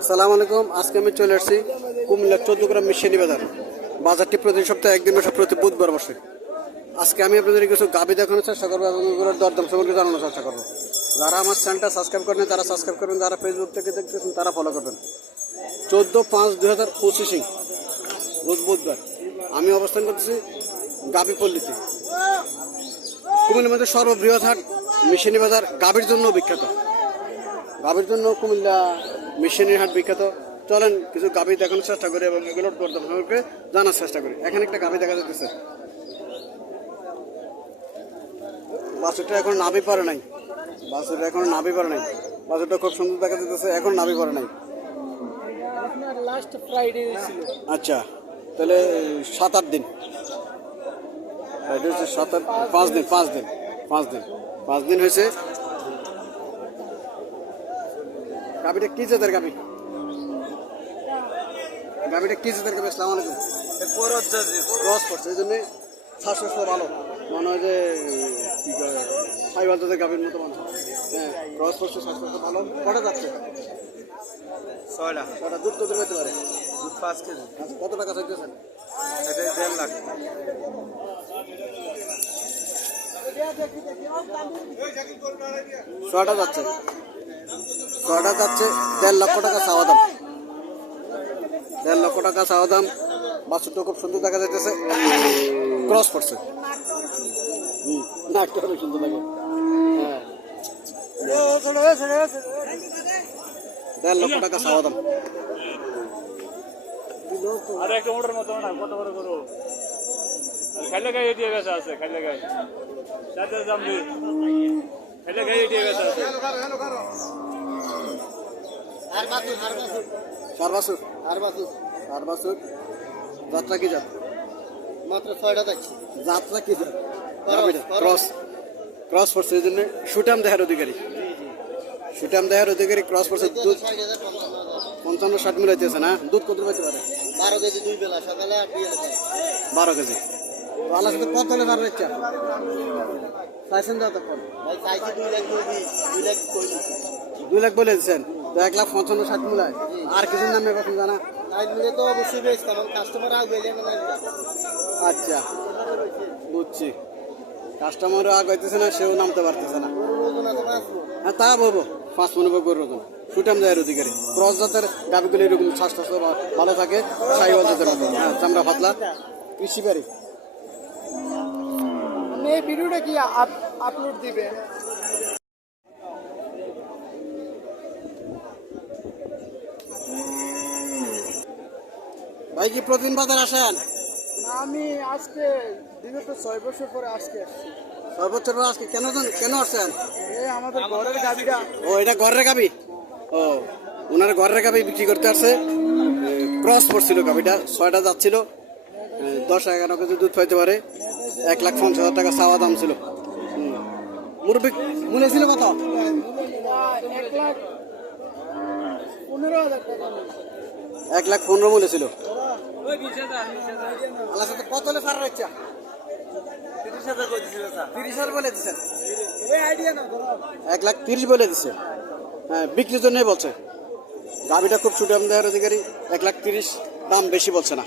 আসসালামু আলাইকুম। আজকে আমি চলে আসছি কুমিল্লা চোদ্দ গ্রাম মিশানি বাজার। বাজারটি প্রতি সপ্তাহে একদিন বসে প্রতি বুধবার বসে। আজকে আমি আপনাদের কিছু গাবি দেখানোর চেষ্টা করব এবং এগুলোর দরদাম সম্পর্কে জানানোর চেষ্টা করব। যারা আমার চ্যানেলটা সাবস্ক্রাইব করেন তারা সাবস্ক্রাইব করবেন, যারা ফেসবুক থেকে দেখতেছেন, তারা ফলো করবেন। চোদ্দ পাঁচ দুই হাজার পঁচিশে রোজ বুধবার। আমি অবস্থান করতেছি গাবি পল্লীতে। কুমিল্লার মধ্যে সর্ববৃহৎ হাট মিশানি বাজার গাবির জন্য বিখ্যাত। গাভীর জন্য কুমিল্লা মিশনের হাট বিখ্যাত। চলেন কিছু গাভী দেখানোর চেষ্টা করি এবং এগুলোর দরদাম সম্পর্কে জানার চেষ্টা করি। এখানে একটা গাভী দেখা যাচ্ছে। বাছুরটা এখন নাভি পারে নাই। বাছুরটা এখন নাভি পারে নাই। বাছুরটা খুব সুন্দর দেখা যাচ্ছে এখন নাভি পারে নাই। আচ্ছা তাহলে সাত আট দিন। সাত আট পাঁচ দিন পাঁচ দিন পাঁচ দিন। পাঁচ দিন হয়েছে। গাবিটা কি জাতের গাবি? গাবিটা কি জাতের গাবি? আসসালামু আলাইকুম। ক্রস করছে এই জন্য শ্বাসকষ্ট ভালো। মনে হয় যে কি কয় সাইবাল জাতের গাবির মতো মনে হয় হ্যাঁ ক্রস করছে শ্বাসকষ্ট ভালো। কটা যাচ্ছে? ছয়টা। কটা? দুধ কত পেতে পারে? দুধ পাঁচ কেজি। আচ্ছা, কত টাকা চাইতেছেন? দেড় লাখ। ছয়টা যাচ্ছে। ছয়টা যাচ্ছে দেড় লক্ষ টাকা চাওয়া দাম। দেড় লক্ষ টাকা চাওয়া দাম। বাছুরটা খুব সুন্দর দেখা যাইতেছে। ক্রস করছে হুম। নাকটা অনেক সুন্দর লাগে। হ্যাঁ। দেড় লক্ষ টাকা চাওয়া দাম। আর, একটা মোটর মতো না, কত বড় করো খাইলে গায়ে দিয়ে গেছে আছে, খাইলে গায়ে। সাথে দাম দিই খাইলে গায়ে দিয়ে গেছে আছে। বাসু চার বাছুর যাত্রা কি যাত মাত্র ছয়টা থাকছে যাত্রা কি Cross, ক্রস ক্রস। করছে এই জন্য সুটাম দেহার অধিকারী। সুটাম দেহার অধিকারী ক্রস করছে দুধ পঞ্চান্ন ষাট মিলাইতেছে না? দুধ কত পাইতে পারে? বারো কেজি দুই বেলা সকালে আর বিয়েলে বারো কেজি। আল্লাহ সাথে কত হলে পারবে ইচ্ছা চাইছেন যা ভাই চাইছি দুই লাখ দুই লাখ দুই লাখ বলে দিচ্ছেন তো এক লাখ পঞ্চান্ন ষাট মিলায়। আর কিছু নামে কথা জানা। মিলে তো অবশ্যই বেশ কারণ কাস্টমার আগে আচ্ছা বুঝছি। কাস্টমারও আগাইতেছে না সেও নামতে পারতেছে না। হ্যাঁ তা বলব। পাঁচ মনে গরুর ওজন সুটাম দেয়ের অধিকারী। ক্রস জাতের গাভিগুলি এরকম স্বাস্থ্য ভালো থাকে সাইওয়াল জাতের মতো হ্যাঁ চামড়া পাতলা কৃষি বাড়ি ভিডিওটা কি আপলোড দিবেন? ভাই কি প্রতিদিন বাজার আসেন? আমি আজকে বিগত ছয় বছর পরে আজকে আসছি। ছয় বছর পর আজকে কেন কেন আসছেন? এই আমাদের ঘরের গাড়িটা ও এটা ঘরের গাবি ও ওনার ঘরের গাবি বিক্রি করতে আসছে। ক্রস পড়ছিল গাবিটা ছয়টা যাচ্ছিল। দশ এগারো কেজি দুধ পাইতে পারে। এক লাখ পঞ্চাশ হাজার টাকা চাওয়া দাম ছিল। মুরব্বি মূল্য ছিল কত? এক লাখ পনেরো হাজার টাকা। এক লাখ পনেরো মূল্য ছিল আল্লাহ সাথে কত হলে সার রয়েছে তিরিশ হাজার বলে দিচ্ছেন এক লাখ তিরিশ বলে দিচ্ছে হ্যাঁ বিক্রির জন্যই বলছে। গাভিটা খুব সুটাম দেওয়ার অধিকারী। এক লাখ তিরিশ, দাম বেশি বলছে না।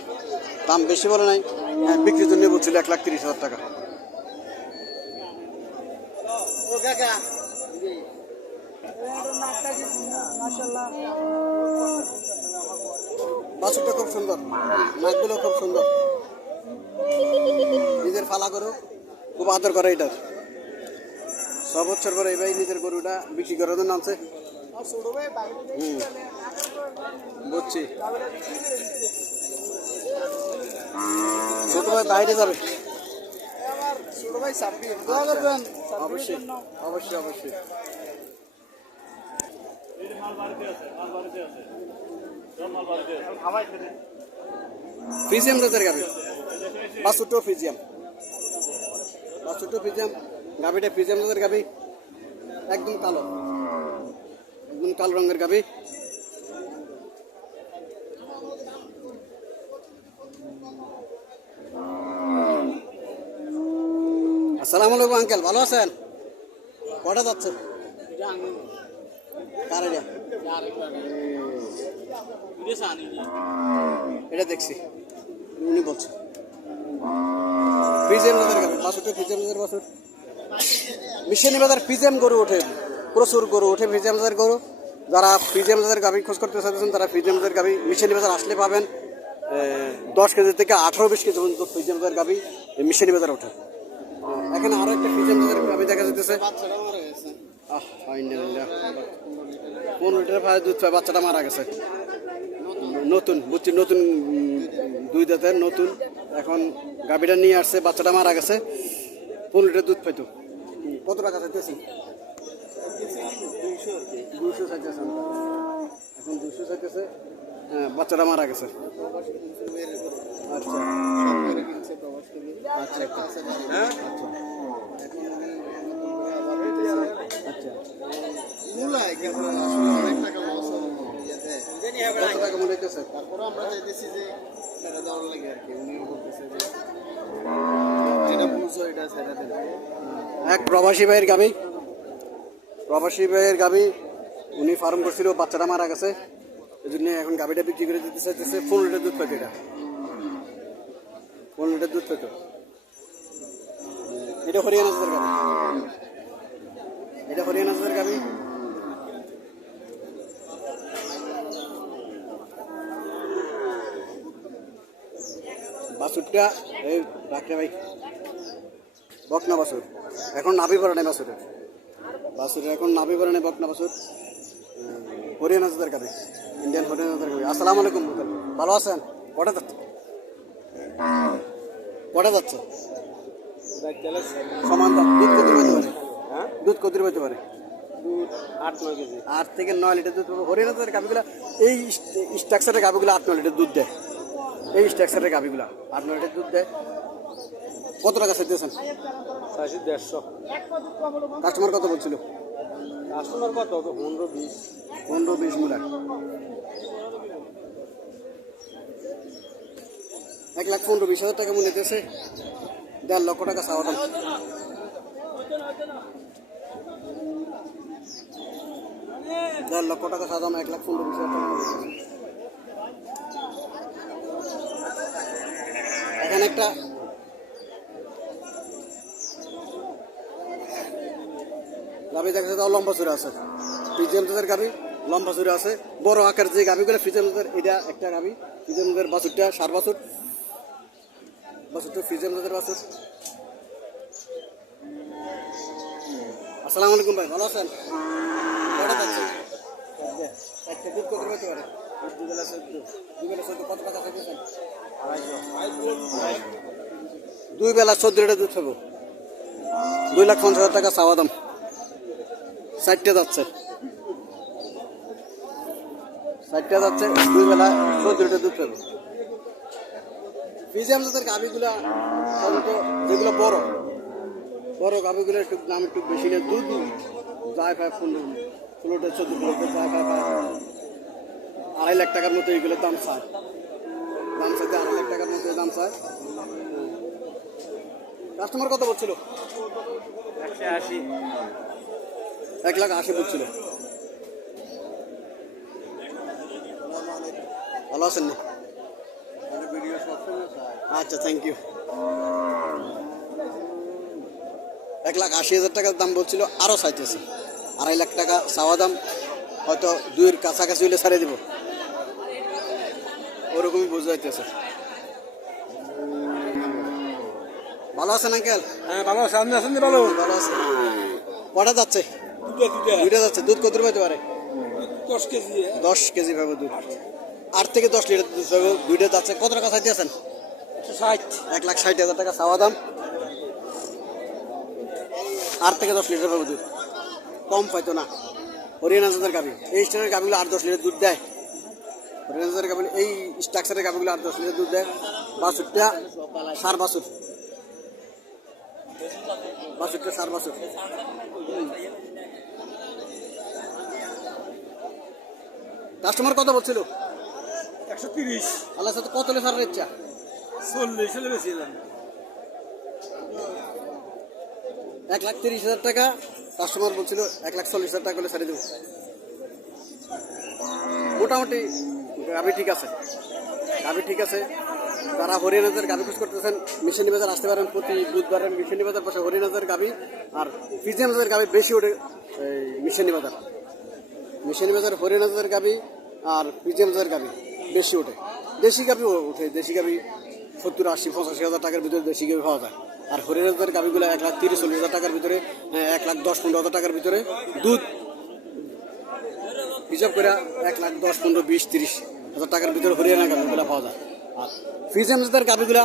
দাম বেশি বলে নাই। হ্যাঁ বিক্রির জন্য বলছিল এক লাখ তিরিশ হাজার টাকা। মাশাল্লাহ বাছুরটা খুব সুন্দর। নাকগুলো খুব সুন্দর। নিজের ফালা করো খুব আদর করে এটার। ছ বছর পরে এবার নিজের গরুটা বিক্রি করার জন্য বাইরে হুম। বুঝছি। ছোট ভাই বাইরে যাবে। অবশ্যই অবশ্যই অবশ্যই। ফিজিয়াম জাতের গাবি বাসুটো ফিজিয়াম। বাসুটো ফিজিয়াম। গাবিটা ফিজিয়াম জাতের গাবি একদম কালো। একদম কালো রঙের গাবি আসসালামু আলাইকুম, আঙ্কেল। ভালো আছেন? কটা যাচ্ছে কার এটা দেখছি। উনি বলছে। ফিজেম বাজার গাবি বাছুরটা ফিজেম বাজার বাছুর? মিশনি বাজার ফিজেম গরু ওঠে। প্রচুর গরু ওঠে ফিজেম বাজার গরু। যারা ফিজেম বাজার গাবি খোঁজ করতে চাইছেন তারা ফিজেম বাজার গাবি মিশনি বাজার আসলে পাবেন। দশ কেজি থেকে আঠারো বিশ কেজি পর্যন্ত ফিজেম বাজার এই মিশনি বাজার ওঠে। এখানে আরও একটা ফিজেম বাজার গাবি দেখা আহ আইনাল্লাহ। লিটার ভাই দুধ পায়, বাচ্চাটা মারা গেছে। নতুন বুঝছি নতুন দুই দাঁতের নতুন। এখন গাভীটা নিয়ে আসছে বাচ্চাটা মারা গেছে। পনেরো লিটার দুধ পাইতো। হুম, কত টাকা চাইতেছি দুশো চাইতেছে এখন দুশো চাইতেছে হ্যাঁ বাচ্চাটা মারা গেছে। আচ্ছা। আচ্ছা আচ্ছা। হ্যাঁ আচ্ছা। মূলায় কিন্তু আসলে অনেক টাকা লস কত টাকা মনে হইতেছে তারপরে আমরা চাইতেছি যে সেটা দেওয়ার লাগে আর কি উনিও বলতেছে যে যেটা বুঝো এটা সেটা দেবে। এক প্রবাসী ভাইয়ের গাবি। প্রবাসী ভাইয়ের গাবি উনি ফার্ম করছিল বাচ্চাটা মারা গেছে। এই জন্য এখন গাবিটা বিক্রি করে দিতে চাইতেছে পনেরো লিটার দুধ পাইতো এটা। পনেরো লিটার দুধ পাইতো। এটা হরিয়ানা গাবি। এটা হরিয়ানা গাবি। বাছুরটা এই রাখলে ভাই। বকনা বাছুর এখন নাভি পরে নেই বাছুরের বাছুরের এখন নাভি পরে নেই বকনা বাছুর হরিয়ানা জাতের গাবি ইন্ডিয়ান হরিয়ানা জাতের গাবি আসসালামু আলাইকুম ভালো আছেন? কটা যাচ্ছে? কটা যাচ্ছে? সমান দুধ কত পেতে পারে? হ্যাঁ? দুধ কত পেতে পারে? আট নয় কেজি। আট থেকে নয় লিটার দুধ হরিয়ানা জাতের গাবিগুলা এই স্ট্রাকচারের গাবিগুলো আট নয় লিটার দুধ দেয়। এই স্ট্রাকচারের গাবিগুলা আপনার এটা দুধ দেয়। কত টাকা চাইতেছেন চাইছি দেড়শো। কাস্টমার কত বলছিল? কাস্টমার কত? পনেরো বিশ। পনেরো বিশ মূলা। এক লাখ পনেরো বিশ হাজার টাকা মনে দিতেছে দেড় লক্ষ টাকা চাওয়া দাম। দেড় লক্ষ টাকা চাওয়া দাম এক লাখ পনেরো বিশ হাজার টাকা একটা গাবি দেখা যাচ্ছে লম্বা আছে। গাবি লম্বা আছে। বড় আকার যে গাবিগুলো ফিজিয়াম জাতের এটা একটা ফিজিয়াম জাতের বাছুরটা সার বাছুর। বাছুরটা বাছুর। আসসালামু আলাইকুম ভাই ভালো আছেন? কটা যাচ্ছে একটা দুধ কত পারে? দুবেলা চোদ্দ দুবেলা চোদ্দ কত টাকা দুই বেলা চোদ্দ লিটার দুধ খাব। দুই লাখ পঞ্চাশ হাজার টাকা চাওয়া দাম। ষাটটা যাচ্ছে। ষাটটা যাচ্ছে, দুই বেলা চোদ্দ লিটার দুধ পাবে ফিজিয়াম জাতের গাভিগুলা যেগুলো বড় বড় গাভিগুলো একটু দাম একটু বেশি নেই দুধ যায় পায় পনেরো, ষোলোটা চোদ্দ কিলোতে যায় পায় আড়াই লাখ টাকার মতো এইগুলোর দাম চায়। দাম চাইতে আড়াই লাখ টাকার মতো দাম চায়। কাস্টমার কত বলছিল? এক লাখ আশি বলছিল। ভালো আছেন নি? আচ্ছা থ্যাংক ইউ এক লাখ আশি হাজার টাকার দাম বলছিল আরও চাইতেছে। আড়াই লাখ টাকা চাওয়া দাম হয়তো দুইয়ের কাছাকাছি হইলে ছাড়িয়ে দিব। ওরকমই বোঝা যাইতেছে ভালো আছেন আঙ্কেল? হ্যাঁ ভালো আছে। আপনি আছেন ভালো। ভালো আছে। কটা যাচ্ছে? দুইটা যাচ্ছে। দুধ কত পাইতে পারে? দশ কেজি। দশ কেজি পাবো দুধ। আট থেকে দশ লিটার দুধ পাবো। দুইটা যাচ্ছে। কত টাকা চাইতে আছেন? ষাট। এক লাখ ষাট হাজার টাকা চাওয়া দাম। আট থেকে দশ লিটার পাবো দুধ। কম পাইতো না। হরিয়ানা জাতের গাভি এই স্টারের গাভিগুলো আট দশ লিটার দুধ দেয়। হরিয়ানা জাতের এই স্ট্রাকচারের গাভিগুলো আট দশ লিটার দুধ দেয় বাছুরটা সার বাছুর। বাছুরটা সার বাছুর। কাস্টমার কত বলছিল? একশো তিরিশ। আল্লাহ সাথে কত লেখার ইচ্ছা চল্লিশ হলে বেশিলাম এক লাখ তিরিশ হাজার টাকা। কাস্টমার বলছিল এক লাখ চল্লিশ হাজার টাকা করে ছেড়ে দেবো। মোটামুটি গাভি ঠিক আছে। গাভি ঠিক আছে। যারা হরিয়ানাদের গাভি খুঁজ করতেছেন মিশনি বাজার আসতে পারেন প্রতি বুধবার মিশনি বাজার পাশে হরিয়ানাদের গাভি আর ফিজিয়ানদের গাভি বেশি ওঠে মিশনি বাজার। মিশনি বাজার হরিয়ানাদের গাভি আর ফিজিয়ানদের গাভি বেশি ওঠে। দেশি গাভি ওঠে দেশি গাভি সত্তর আশি পঁচাশি হাজার টাকার ভিতরে দেশি গাভি পাওয়া যায়। আর হরিয়ানাদের গাভিগুলো এক লাখ তিরিশ চল্লিশ হাজার টাকার ভিতরে হ্যাঁ, এক লাখ দশ পনেরো হাজার টাকার ভিতরে দুধ হিসাব করে এক লাখ দশ পনেরো বিশ তিরিশ হাজার টাকার ভিতরে হরিয়ানা গাভিগুলো পাওয়া যায়। আর ফিজেমসদের গাভিগুলা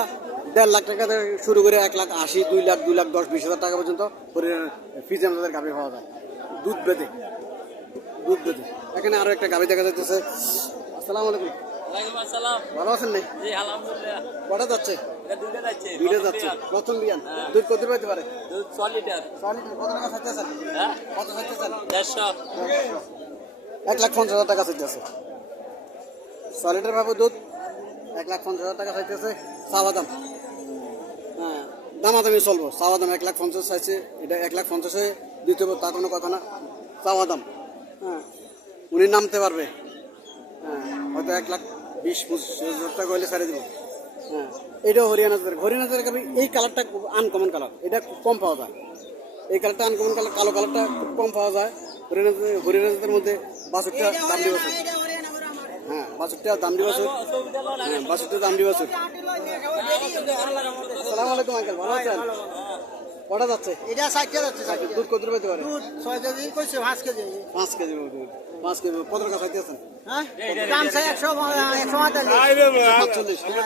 দেড় লাখ টাকা থেকে শুরু করে এক লাখ আশি দুই লাখ দুই লাখ দশ বিশ হাজার টাকা পর্যন্ত হরিয়ানা ফিজেমসদের গাভি পাওয়া যায়। দুধ বেঁধে। দুধ বেঁধে। এখানে আরও একটা গাভি দেখা যাচ্ছে আসসালামু আলাইকুম। ভালো আছেন নাই কটা যাচ্ছে? দুইটা যাচ্ছে। প্রথম বিয়ান দুধ কত পাইতে পারে? দুধ ছ লিটার। সরি কত টাকা চাইতেছেন কত চাইতেছেন দেড়শো। এক লাখ পঞ্চাশ হাজার টাকা চাইতেছে ছ লিটার ভাবে দুধ। এক লাখ পঞ্চাশ হাজার টাকা চাইতেছে চাওয়া দাম হ্যাঁ দামাদামি চলবো। চাওয়া দাম এক লাখ পঞ্চাশ চাইছে এটা এক লাখ পঞ্চাশে দিতে হবে তা কোনো কথা না। চাওয়া দাম হ্যাঁ উনি নামতে পারবে। হ্যাঁ হয়তো এক লাখ বিশ পঁচিশ হাজার টাকা হলে ছেড়ে দেবো। হ্যাঁ এটাও হরিয়ানাদের। হরিয়ানাদের গাবি এই কালারটা আনকমন কালার এটা খুব কম পাওয়া যায়। এই কালারটা আনকমন কালার কালো কালারটা খুব কম পাওয়া যায়। হরিয়ানাদের হরিয়ানাদের মধ্যে বাছুরটা দাম দিয়ে হ্যাঁ বাছুরটা বছর হ্যাঁ বাছুরটা সালাম আলাইকুম আঙ্কেল ভালো আছেন? কটা যাচ্ছে? এটা যাচ্ছে। দুধ কত পেতে পারে দুধ ছয় কেজি কইছে পাঁচ কেজি। পাঁচ কেজি দুধ। পাঁচ কেজি কত টাকা হ্যাঁ? দাম চাই একশো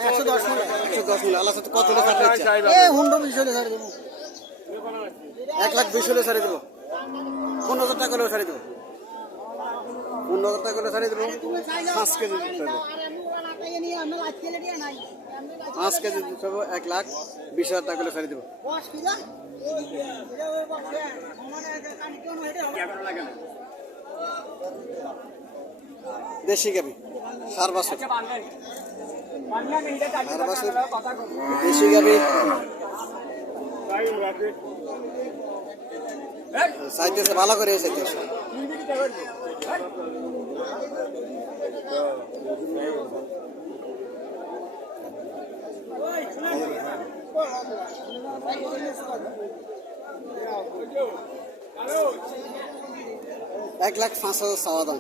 একশো দশ মিলে একশো দশ মিলে আল্লাহ কত টাকা ছাড় দিচ্ছে? এ হুন্ডো বিশ হলে ছাড়ে দেবো। এক লাখ বিশ হলে ছাড়িয়ে দেবো। পনেরো হাজার টাকা হলেও ছাড়িয়ে দেবো। পনেরো হাজার হলে ছাড়িয়ে দেবো। পাঁচ কেজি দুধ পাবো। পাঁচ কেজি দুধ পাবো, এক লাখ বিশ হাজার টাকা হলে ছাড়িয়ে দেবো। দেশি গাবি, সার বাসন সার বাসন দেশি গাবি। চাইতেছে ভালো করে চাইতেছে এক লাখ পাঁচ হাজার চাওয়া দাম।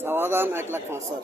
চাওয়া দাম এক লাখ পাঁচ হাজার।